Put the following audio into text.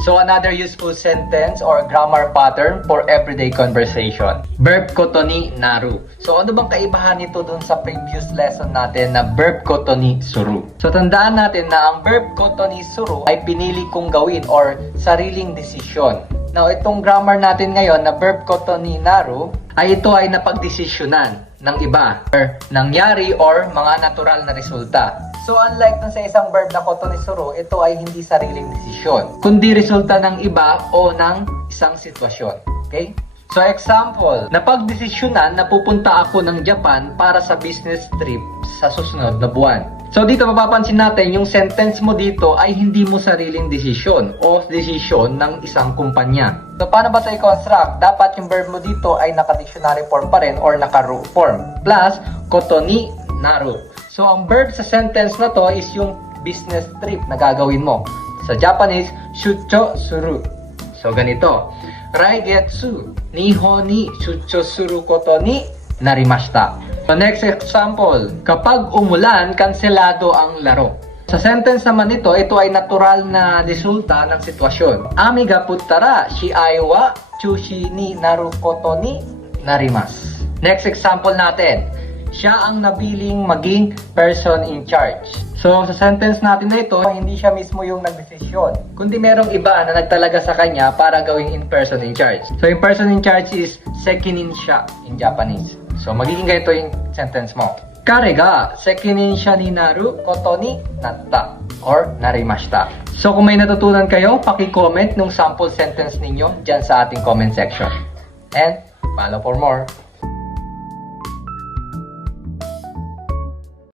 So another useful sentence or grammar pattern for everyday conversation. Verb koto ni naru. So ano bang kaibahan nito dun sa previous lesson natin na verb koto ni suru? So tandaan natin na ang verb koto ni suru ay pinili kong gawin or sariling desisyon. Now itong grammar natin ngayon na verb koto ni naru ay ito ay napagdesisyonan ng iba or nangyari or mga natural na resulta. So unlike dun sa isang verb na koto ni suru, ito ay hindi sariling desisyon, kundi resulta ng iba o ng isang sitwasyon. Okay? So example, napagdesisyonan na pupunta ako ng Japan para sa business trip sa susunod na buwan. So dito mapapansin natin yung sentence mo dito ay hindi mo sariling desisyon o desisyon ng isang kumpanya. So paano ba ito i-construct? Dapat yung verb mo dito ay naka-dictionary form pa rin or naka-root form. Plus, koto ni naru. So ang verb sa sentence na to is yung business trip na gagawin mo. Sa Japanese, shucho suru. So ganito. Raigetsu, Nihon ni shucho suru koto ni narimashita. So next example, kapag umulan, kanselado ang laro. Sa sentence naman nito, ito ay natural na resulta ng sitwasyon. Ami ga puttara, shiai wa chushi ni naru koto ni narimasu. Next example natin, siya ang nabiling maging person in charge. So, sa sentence natin na ito, hindi siya mismo yung nagdesisyon, kundi merong iba na nagtalaga sa kanya para gawing in person in charge. So, yung person in charge is sekinin siya in Japanese. So, magiging ganito yung sentence mo. Kare ga sekinin siya ni naru koto ni natta or narimashita. So, kung may natutunan kayo, paki-comment nung sample sentence ninyo dyan sa ating comment section. And, follow for more.